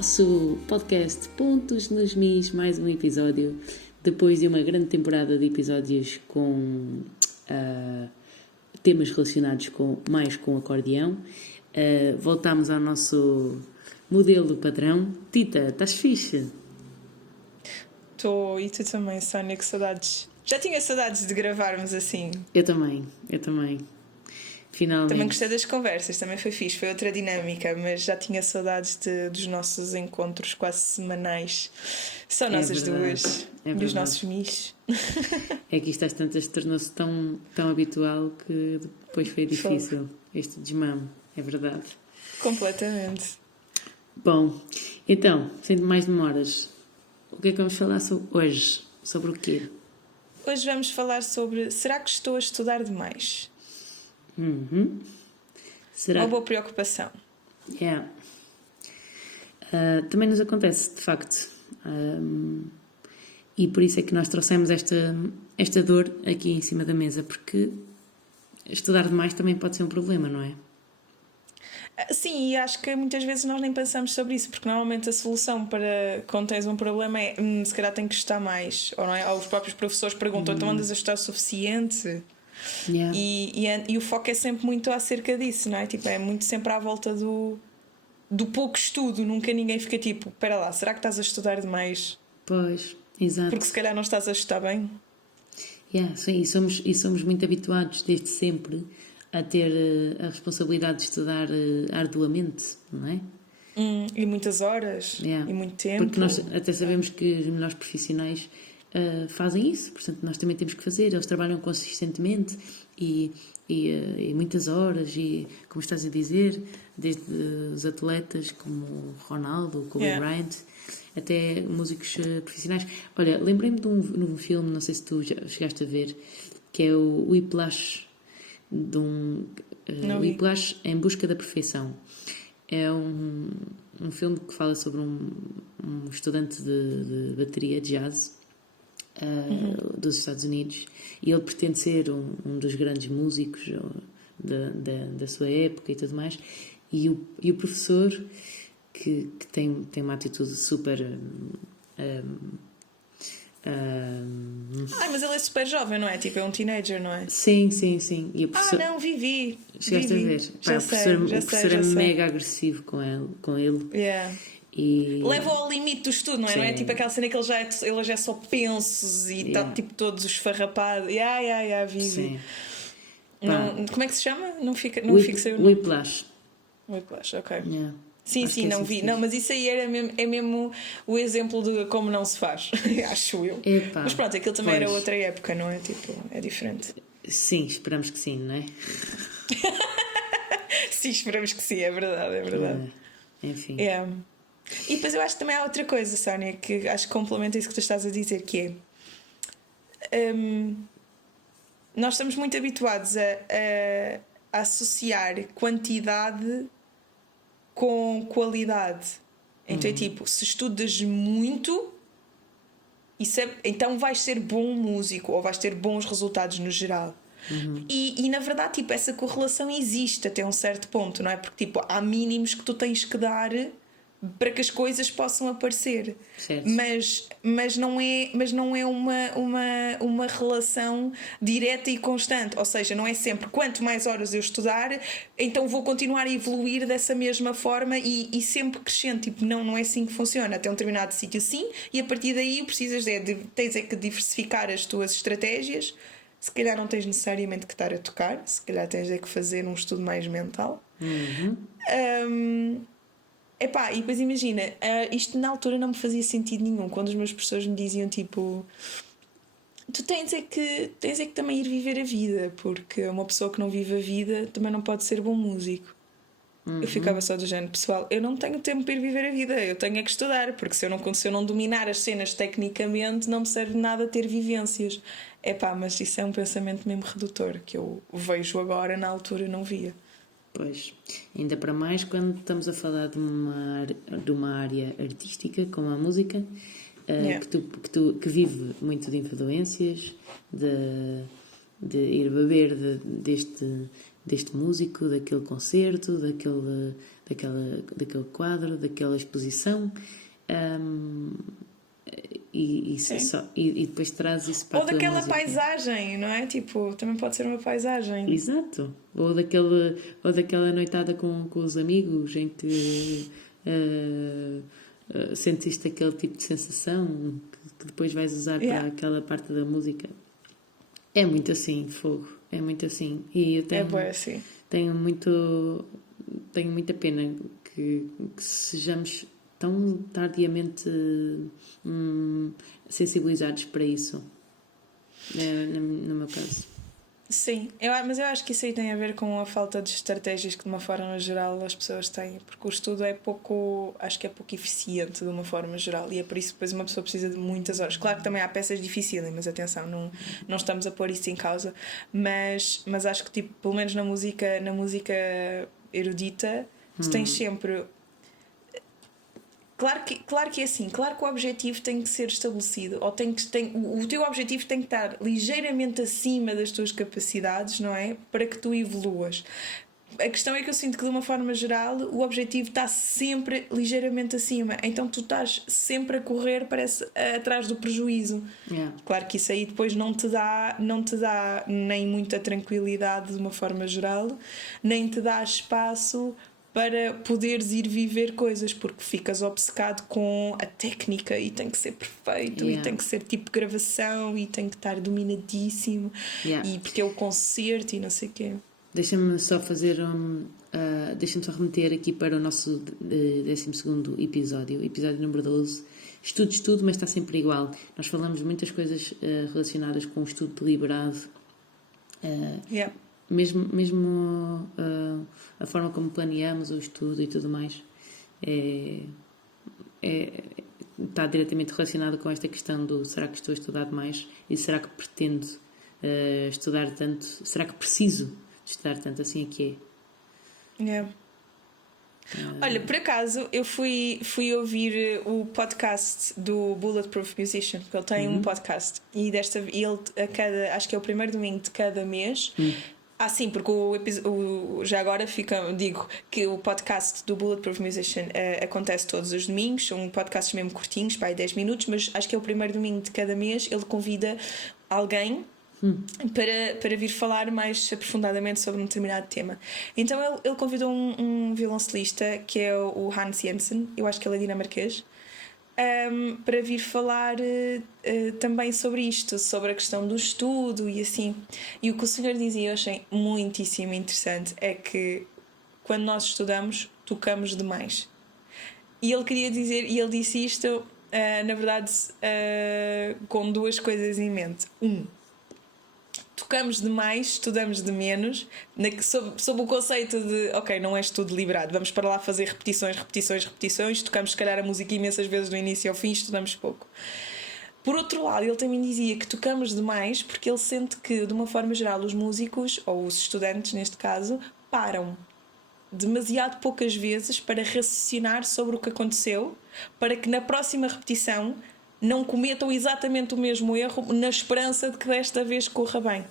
vosso podcast Pontos nos Mis, mais um episódio, depois de uma grande temporada de episódios com temas relacionados mais com acordeão. Voltámos ao nosso modelo padrão. Tita, estás fixe? Estou, e tu também, Sónia, que saudades. Já tinha saudades de gravarmos assim. Eu também. Finalmente. Também gostei das conversas, também foi fixe, foi outra dinâmica, mas já tinha saudades dos nossos encontros quase semanais. Só nossas duas, dos nossos mis. É que isto às tantas tornou-se tão habitual que depois foi difícil este desmame, é verdade. Completamente. Bom, então, sem mais demoras, o que é que vamos falar hoje? Sobre o quê? Hoje vamos falar sobre: será que estou a estudar demais? Será? Uma boa preocupação. Yeah. Também nos acontece, de facto. E por isso é que nós trouxemos esta dor aqui em cima da mesa, porque estudar demais também pode ser um problema, não é? Sim, e acho que muitas vezes nós nem pensamos sobre isso, porque normalmente a solução para quando tens um problema é se calhar tem que estudar mais, ou não é? Ou os próprios professores perguntam: então andas a estudar o suficiente? Yeah. E o foco é sempre muito acerca disso, não é? Tipo, é muito sempre à volta do pouco estudo. Nunca ninguém fica tipo: espera lá, será que estás a estudar demais? Pois, exato. Porque se calhar não estás a estudar bem. Yeah, sim, e somos muito habituados desde sempre a ter a responsabilidade de estudar arduamente, não é? E muitas horas, Yeah. e muito tempo. Porque nós até sabemos que os melhores profissionais fazem isso, portanto nós também temos que fazer. Eles trabalham consistentemente e muitas horas, e como estás a dizer, desde os atletas como o Ronaldo, o Kobe Bryant, até músicos profissionais. Olha, lembrei-me de um filme, não sei se tu já chegaste a ver, que é o Whiplash, Whiplash em Busca da Perfeição. É um filme que fala sobre um estudante de bateria de jazz dos Estados Unidos, e ele pretende ser um dos grandes músicos da sua época e tudo mais, e o professor que tem uma atitude super mas ele é super jovem, não é? Tipo, é um teenager, não é? Sim. E o professor... não, vivi. Chegaste a ver? Pá, o professor é mega agressivo com ele. Yeah. E... leva ao limite do estudo, não é? Sim. Não é tipo aquela cena que ele já é só pensos e está tipo todos esfarrapados. Vivi. Sim. Não, como é que se chama? Não fixei o nome. Whiplash. Whiplash, ok. Yeah. Sim, não vi. Não, mas isso aí é mesmo o exemplo de como não se faz, acho eu. Epa, mas pronto, aquilo também era outra época, não é? Tipo, é diferente. Sim, esperamos que sim, não é? Sim, esperamos que sim, é verdade. Enfim. E depois eu acho que também há outra coisa, Sónia, que acho que complementa isso que tu estás a dizer, que é... nós estamos muito habituados a associar quantidade com qualidade. Então é tipo, se estudas muito, então vais ser bom músico, ou vais ter bons resultados no geral. E na verdade, tipo, essa correlação existe até um certo ponto, não é? Porque tipo, há mínimos que tu tens que dar para que as coisas possam aparecer. Certo. Mas não é uma relação direta e constante. Ou seja, não é sempre quanto mais horas eu estudar, então vou continuar a evoluir dessa mesma forma e sempre crescendo. Tipo, não é assim que funciona. Até um determinado sítio sim, e a partir daí tens que diversificar as tuas estratégias. Se calhar não tens necessariamente que estar a tocar, se calhar tens que fazer um estudo mais mental. E depois imagina, isto na altura não me fazia sentido nenhum, quando os meus professores me diziam tipo: tu tens é que também ir viver a vida, porque uma pessoa que não vive a vida também não pode ser bom músico. Eu ficava só do género: pessoal, eu não tenho tempo para ir viver a vida, eu tenho é que estudar, porque se eu não dominar as cenas tecnicamente, não me serve de nada ter vivências. Mas isso é um pensamento mesmo redutor, que eu vejo agora, na altura não via. Pois, ainda para mais quando estamos a falar de uma área artística como a música, que vive muito de influências, de ir beber deste músico, daquele concerto, daquele quadro, daquela exposição. E depois traz isso para ou a tua daquela música. Paisagem, não é? Tipo, também pode ser uma paisagem. Exato. Ou daquela noitada com os amigos em que sentiste aquele tipo de sensação que depois vais usar para aquela parte da música. É muito assim, fogo. É muito assim. E eu tenho, assim. tenho muita pena que sejamos tão tardiamente sensibilizados para isso, no meu caso. Sim, mas eu acho que isso aí tem a ver com a falta de estratégias que de uma forma geral as pessoas têm, porque o estudo acho que é pouco eficiente de uma forma geral, e é por isso que depois uma pessoa precisa de muitas horas. Claro que também há peças difíceis, mas atenção, não estamos a pôr isso em causa, mas acho que tipo, pelo menos na música erudita, tu tens sempre... Claro que é assim, claro que o objetivo tem que ser estabelecido, ou o teu objetivo tem que estar ligeiramente acima das tuas capacidades, não é? Para que tu evoluas. A questão é que eu sinto que de uma forma geral o objetivo está sempre ligeiramente acima, então tu estás sempre a correr, parece, atrás do prejuízo. Claro que isso aí depois não te dá nem muita tranquilidade de uma forma geral, nem te dá espaço para poderes ir viver coisas, porque ficas obcecado com a técnica e tem que ser perfeito e tem que ser tipo gravação e tem que estar dominadíssimo e porque é o concerto e não sei o quê. Deixa-me só deixa-me só remeter aqui para o nosso 12º episódio número 12. Estudo, mas está sempre igual. Nós falamos de muitas coisas relacionadas com o estudo deliberado. Mesmo a forma como planeamos o estudo e tudo mais está diretamente relacionado com esta questão do será que estou a estudar demais e será que pretendo estudar tanto, será que preciso de estudar tanto, assim é que é. Olha, por acaso eu fui ouvir o podcast do Bulletproof Musician, porque ele tem um podcast e ele acho que é o primeiro domingo de cada mês. Sim, porque já agora digo que o podcast do Bulletproof Musician acontece todos os domingos, são podcasts mesmo curtinhos, 10 minutos, mas acho que é o primeiro domingo de cada mês. Ele convida alguém para vir falar mais aprofundadamente sobre um determinado tema. Então ele convidou um violoncelista que é o Hans Jensen, eu acho que ele é dinamarquês, para vir falar também sobre isto, sobre a questão do estudo e assim. E o que o senhor dizia, eu achei muitíssimo interessante, é que quando nós estudamos, tocamos demais. E ele disse isto, na verdade, com duas coisas em mente. Tocamos demais, estudamos de menos, sob o conceito de ok, não é estudo deliberado, vamos para lá fazer repetições, tocamos se calhar a música imensas vezes do início ao fim, estudamos pouco. Por outro lado, ele também dizia que tocamos demais porque ele sente que, de uma forma geral, os músicos, ou os estudantes neste caso, param demasiado poucas vezes para raciocinar sobre o que aconteceu, para que na próxima repetição não cometam exatamente o mesmo erro, na esperança de que desta vez corra bem.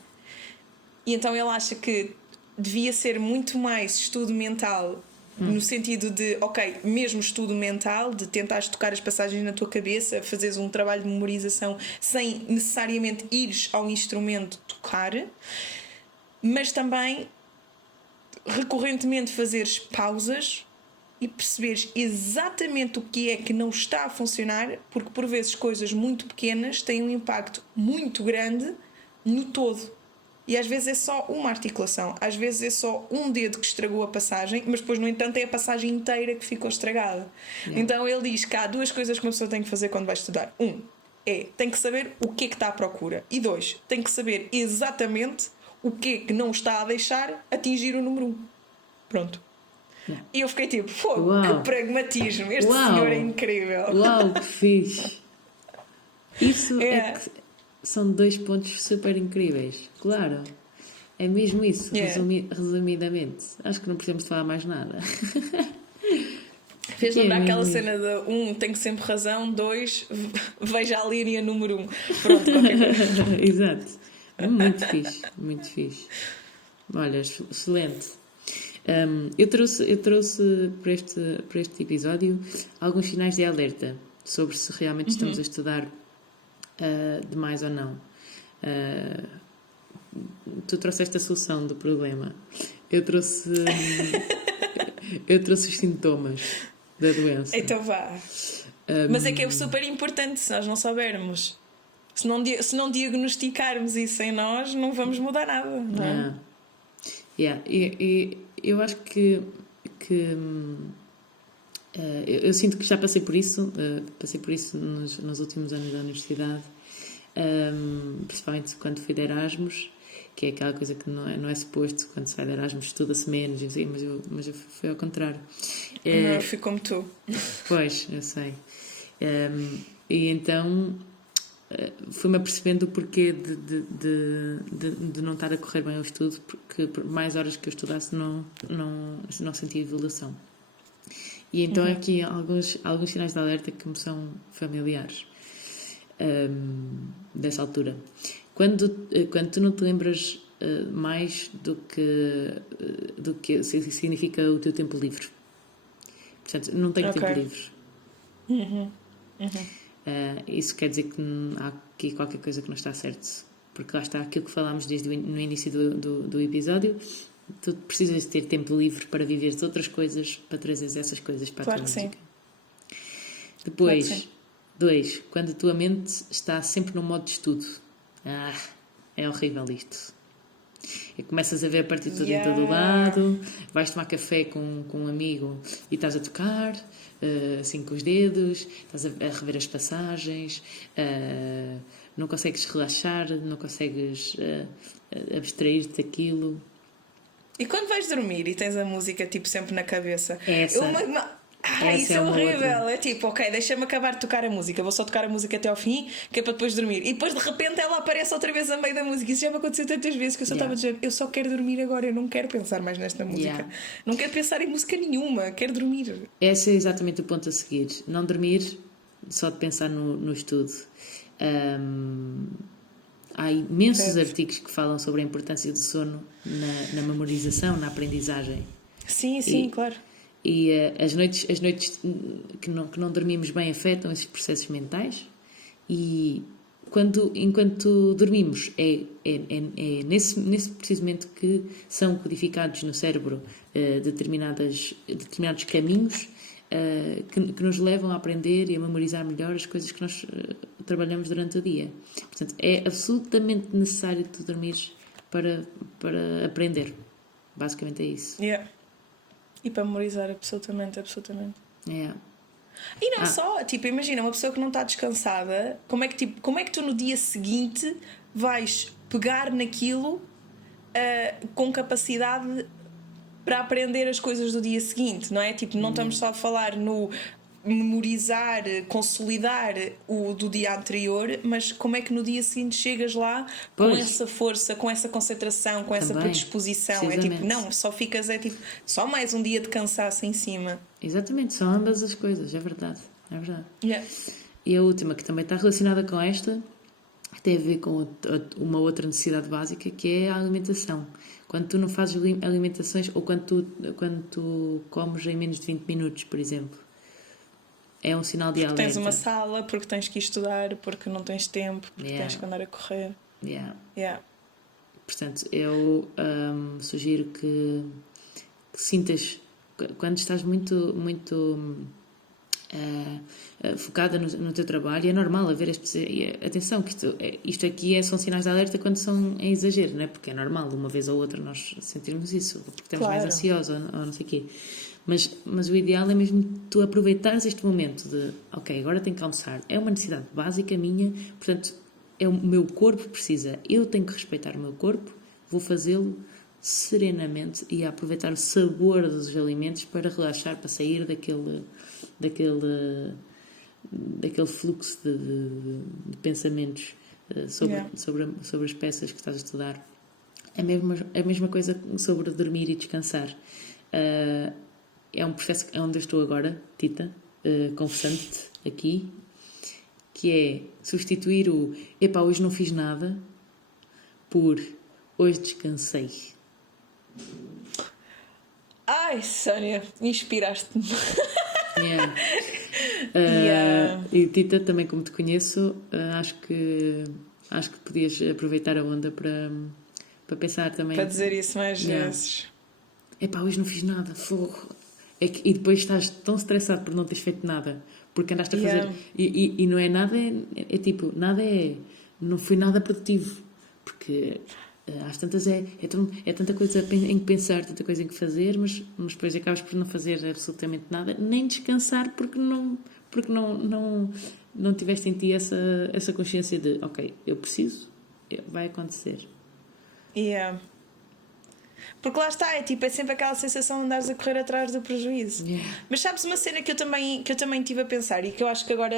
E então ele acha que devia ser muito mais estudo mental, no sentido de, ok, mesmo estudo mental, de tentares tocar as passagens na tua cabeça, fazeres um trabalho de memorização sem necessariamente ires ao instrumento tocar, mas também recorrentemente fazeres pausas e perceberes exatamente o que é que não está a funcionar, porque por vezes coisas muito pequenas têm um impacto muito grande no todo. E às vezes é só uma articulação, às vezes é só um dedo que estragou a passagem, mas depois, no entanto, é a passagem inteira que ficou estragada. Então ele diz que há duas coisas que uma pessoa tem que fazer quando vai estudar. Tem que saber o que é que está à procura. E 2, tem que saber exatamente o que é que não está a deixar atingir o número 1. Pronto. E eu fiquei tipo, fogo, que pragmatismo, este senhor é incrível. Uau, que fixe. Isso é que são 2 pontos super incríveis. Claro, é mesmo isso, resumidamente. Acho que não precisamos falar mais nada. Fez lembrar aquela cena de tem que sempre razão, 2, veja a linha número 1. Pronto, qualquer coisa. Exato. Muito fixe, muito fixe. Olha, excelente. Eu trouxe para este episódio alguns sinais de alerta sobre se realmente estamos a estudar demais ou não. Tu trouxeste a solução do problema. Eu trouxe os sintomas da doença. Então vá. Mas é que é super importante, se nós não soubermos, se não diagnosticarmos isso em nós, não vamos mudar nada, não é? Yeah. E eu acho que eu sinto que já passei por isso, nos últimos anos da universidade, principalmente quando fui de Erasmus, que é aquela coisa que não é suposto, quando se vai de Erasmus estuda-se menos, mas eu fui ao contrário. Eu fui como tu. Pois, eu sei. E então fui-me apercebendo o porquê de não estar a correr bem o estudo, porque por mais horas que eu estudasse não sentia evolução. E então aqui alguns sinais de alerta que me são familiares dessa altura. Quando tu não te lembras mais do que significa o teu tempo livre. Portanto, não tenho tempo livre. Isso quer dizer que há aqui qualquer coisa que não está certo. Porque lá está aquilo que falámos no início do episódio. Tu precisas de ter tempo livre para viveres outras coisas, para trazeres essas coisas para a tua música. Depois, 2. Quando a tua mente está sempre no modo de estudo. É horrível isto. E começas a ver a partitura em todo o lado, vais tomar café com um amigo e estás a tocar, assim com os dedos, estás a rever as passagens, não consegues relaxar, não consegues abstrair-te daquilo. E quando vais dormir e tens a música tipo sempre na cabeça? Isso é horrível. Outra. É tipo, ok, deixa-me acabar de tocar a música, vou só tocar a música até ao fim, que é para depois dormir. E depois de repente ela aparece outra vez a meio da música. Isso já me aconteceu tantas vezes que eu só estava a dizer, eu só quero dormir agora, eu não quero pensar mais nesta música. Não quero pensar em música nenhuma, quero dormir. Esse é exatamente o ponto a seguir. Não dormir só de pensar no estudo. Há imensos artigos que falam sobre a importância do sono na memorização, na aprendizagem. Sim, claro. E as noites que não dormimos bem afetam esses processos mentais, e enquanto dormimos é nesse preciso momento que são codificados no cérebro determinados caminhos que nos levam a aprender e a memorizar melhor as coisas que nós trabalhamos durante o dia. Portanto, é absolutamente necessário tu dormires para aprender. Basicamente é isso. E para memorizar, absolutamente. Yeah. E não só, tipo, imagina uma pessoa que não está descansada, como é que tu no dia seguinte vais pegar naquilo com capacidade para aprender as coisas do dia seguinte, não é? Tipo, não estamos só a falar no memorizar, consolidar o do dia anterior, mas como é que no dia seguinte chegas lá com essa força, com essa concentração, com essa predisposição. É tipo, não, só ficas, só mais um dia de cansaço em cima. Exatamente, são ambas as coisas, é verdade. E a última, que também está relacionada com esta, tem a ver com uma outra necessidade básica, que é a alimentação. Quando tu não fazes alimentações, ou quando tu comes em menos de 20 minutos, por exemplo, é um sinal de alerta. Tens uma sala, porque tens que ir estudar, porque não tens tempo, porque tens que andar a correr. Portanto, eu sugiro que sintas, quando estás muito focada no teu trabalho, e é normal haver atenção, que isto aqui são sinais de alerta quando são em exagero, não é? Porque é normal, uma vez ou outra, nós sentirmos isso, porque estamos mais ansiosos ou não sei o quê. Mas o ideal é mesmo tu aproveitares este momento de, ok, agora tenho que almoçar. É uma necessidade básica minha, portanto, o meu corpo precisa. Eu tenho que respeitar o meu corpo, vou fazê-lo serenamente e aproveitar o sabor dos alimentos para relaxar, para sair daquele fluxo de pensamentos sobre as peças que estás a estudar. A mesma coisa sobre dormir e descansar. É um processo onde eu estou agora, Tita, confessando-te aqui, que é substituir hoje não fiz nada por hoje descansei. Ai, Sónia, inspiraste-me. Yeah. Yeah. E Tita, também como te conheço, acho que podias aproveitar a onda para pensar também. Para dizer isso mais Yeah. vezes. Epá, hoje não fiz nada, fogo. E depois estás tão estressado por não teres feito nada, porque andaste a fazer. Yeah. E não é nada, é tipo, nada é. Não foi nada produtivo, porque às tantas é tanta coisa em que pensar, tanta coisa em que fazer, mas depois acabas por não fazer absolutamente nada, nem descansar, porque não tiveste em ti essa consciência de, ok, eu preciso, vai acontecer. Yeah. Porque lá está, é sempre aquela sensação de andares a correr atrás do prejuízo. Yeah. Mas sabes uma cena que eu também tive a pensar e que eu acho que agora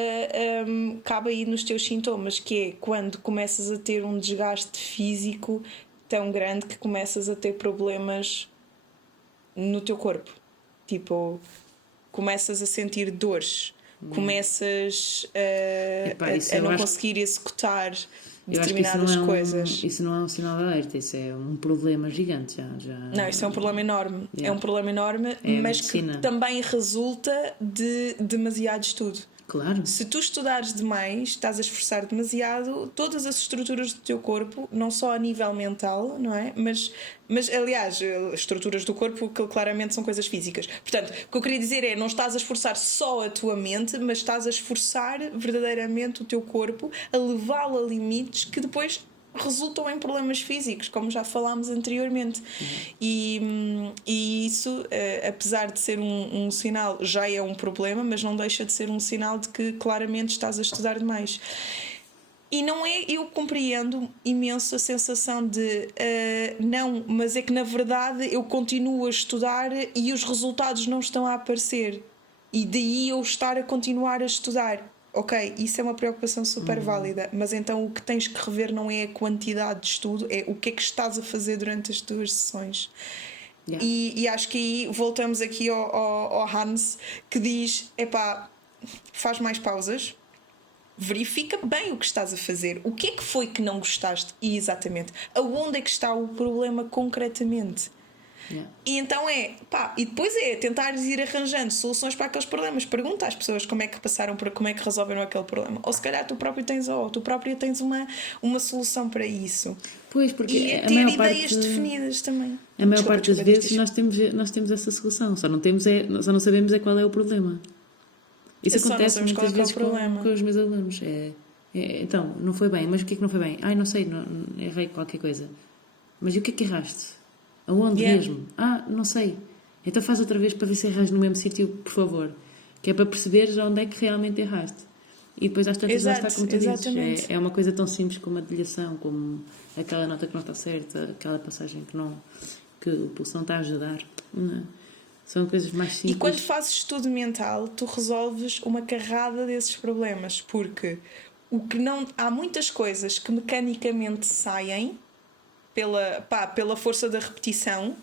cabe aí nos teus sintomas, que é quando começas a ter um desgaste físico tão grande que começas a ter problemas no teu corpo. Tipo, começas a sentir dores, começas a não conseguir executar determinadas coisas. Isso não é um sinal de alerta, isso é um problema gigante. Não, isso é um problema enorme. Yeah. É um problema enorme, mas que também resulta de demasiado estudo. Claro. Se tu estudares demais, estás a esforçar demasiado, todas as estruturas do teu corpo, não só a nível mental, não é? Mas aliás, as estruturas do corpo que claramente são coisas físicas. Portanto, o que eu queria dizer é, não estás a esforçar só a tua mente, mas estás a esforçar verdadeiramente o teu corpo, a levá-lo a limites que depois resultam em problemas físicos, como já falámos anteriormente. E isso, apesar de ser um sinal, já é um problema, mas não deixa de ser um sinal de que claramente estás a estudar demais. E não é, eu compreendo imenso a sensação de não, mas é que na verdade eu continuo a estudar e os resultados não estão a aparecer, e daí eu estar a continuar a estudar. Ok, isso é uma preocupação super válida, mas então o que tens que rever não é a quantidade de estudo, é o que é que estás a fazer durante as tuas sessões. Yeah. E acho que aí voltamos aqui ao Hans, que diz, epá, faz mais pausas, verifica bem o que estás a fazer, o que é que foi que não gostaste, e exatamente, aonde é que está o problema concretamente. Yeah. E então e depois tentares ir arranjando soluções para aqueles problemas. Pergunta às pessoas como é que passaram, como é que resolveram aquele problema, ou se calhar tu próprio tens uma solução para isso. Pois, porque e a ter ideias definidas também. A maior parte das vezes nós temos essa solução, só não sabemos qual é o problema. Isso acontece muitas vezes com os meus alunos. Então, não foi bem, mas o que é que não foi bem? Não sei, errei qualquer coisa. Mas e o que é que erraste? Aonde mesmo? Não sei. Então faz outra vez para ver se erras no mesmo sítio, por favor. Que é para perceberes onde é que realmente erraste. E depois às tantas lá está como tu dizes. É uma coisa tão simples como a dedilhação, como aquela nota que não está certa, aquela passagem que o pulso não está a ajudar. Não. São coisas mais simples. E quando fazes estudo mental, tu resolves uma carrada desses problemas, porque há muitas coisas que mecanicamente saem pela força da repetição,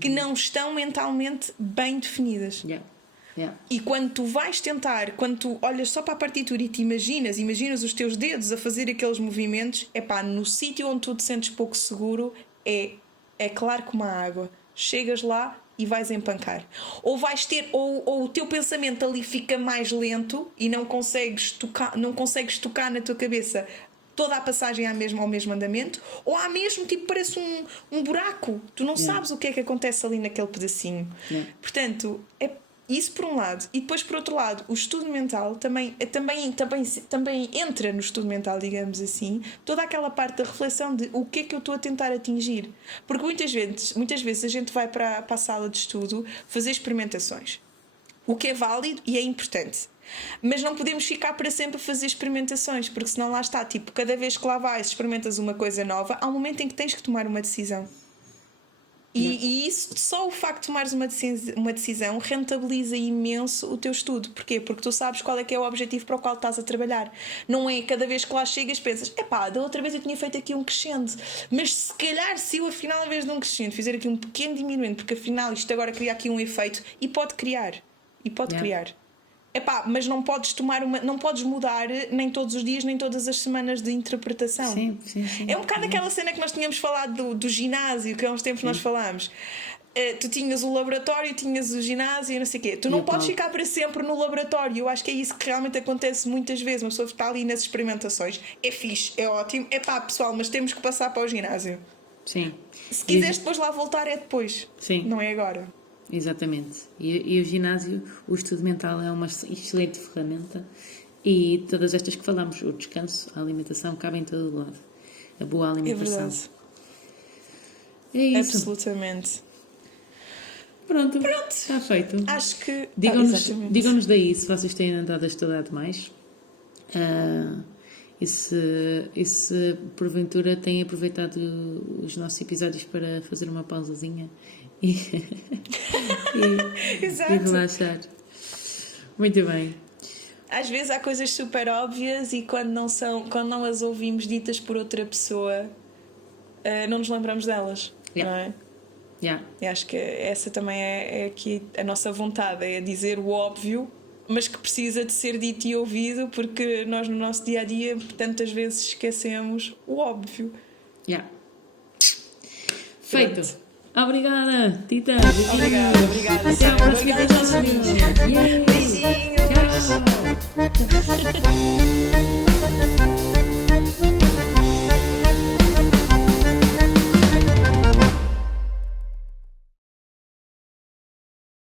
que não estão mentalmente bem definidas. Yeah. E quando tu vais tentar, quando tu olhas só para a partitura e te imaginas os teus dedos a fazer aqueles movimentos, no sítio onde tu te sentes pouco seguro, é claro como a água. Chegas lá e vais empancar. Ou vais ter, ou o teu pensamento ali fica mais lento e não consegues tocar na tua cabeça toda a passagem ao mesmo andamento, ou há mesmo, parece um buraco. Tu não sabes o que é que acontece ali naquele pedacinho. Portanto, é isso por um lado. E depois, por outro lado, o estudo mental também entra no estudo mental, digamos assim, toda aquela parte da reflexão de o que é que eu estou a tentar atingir. Porque muitas vezes a gente vai para a sala de estudo fazer experimentações. O que é válido e é importante. Mas não podemos ficar para sempre a fazer experimentações, porque senão lá está, cada vez que lá vais experimentas uma coisa nova, há um momento em que tens que tomar uma decisão. E isso, só o facto de tomares uma decisão rentabiliza imenso o teu estudo. Porquê? Porque tu sabes qual é que é o objetivo para o qual estás a trabalhar. Não é cada vez que lá chegas pensas, da outra vez eu tinha feito aqui um crescendo, mas se calhar se eu afinal, em vez de um crescendo, fizer aqui um pequeno diminuendo, porque afinal isto agora cria aqui um efeito, e pode criar. Epá, mas não podes não podes mudar nem todos os dias, nem todas as semanas de interpretação. Sim. É um bocado aquela cena que nós tínhamos falado do ginásio, que há uns tempos nós falámos. Tu tinhas o laboratório, tinhas o ginásio e não sei o quê. Tu não podes ficar para sempre no laboratório. Eu acho que é isso que realmente acontece muitas vezes. Uma pessoa está ali nas experimentações. É fixe, é ótimo. É pá, pessoal, mas temos que passar para o ginásio. Sim. Se quiseres depois lá voltar, é depois. Sim. Não é agora. Exatamente. E o ginásio, o estudo mental é uma excelente ferramenta e todas estas que falamos, o descanso, a alimentação, cabem em todo lado. A boa alimentação. É verdade. É isso. Absolutamente. Pronto. Está feito. Acho que... Digam-nos daí se vocês têm andado a estudar demais. E se porventura têm aproveitado os nossos episódios para fazer uma pausazinha e relaxar. Muito bem. Às vezes há coisas super óbvias e quando não as ouvimos ditas por outra pessoa, não nos lembramos delas. Não é? E acho que essa também é aqui a nossa vontade, é dizer o óbvio, mas que precisa de ser dito e ouvido, porque nós no nosso dia a dia tantas vezes esquecemos o óbvio. Feito. Pronto. Obrigada, Tita. Obrigada. Até ao próximo episódio. Beijinhos. Tchau.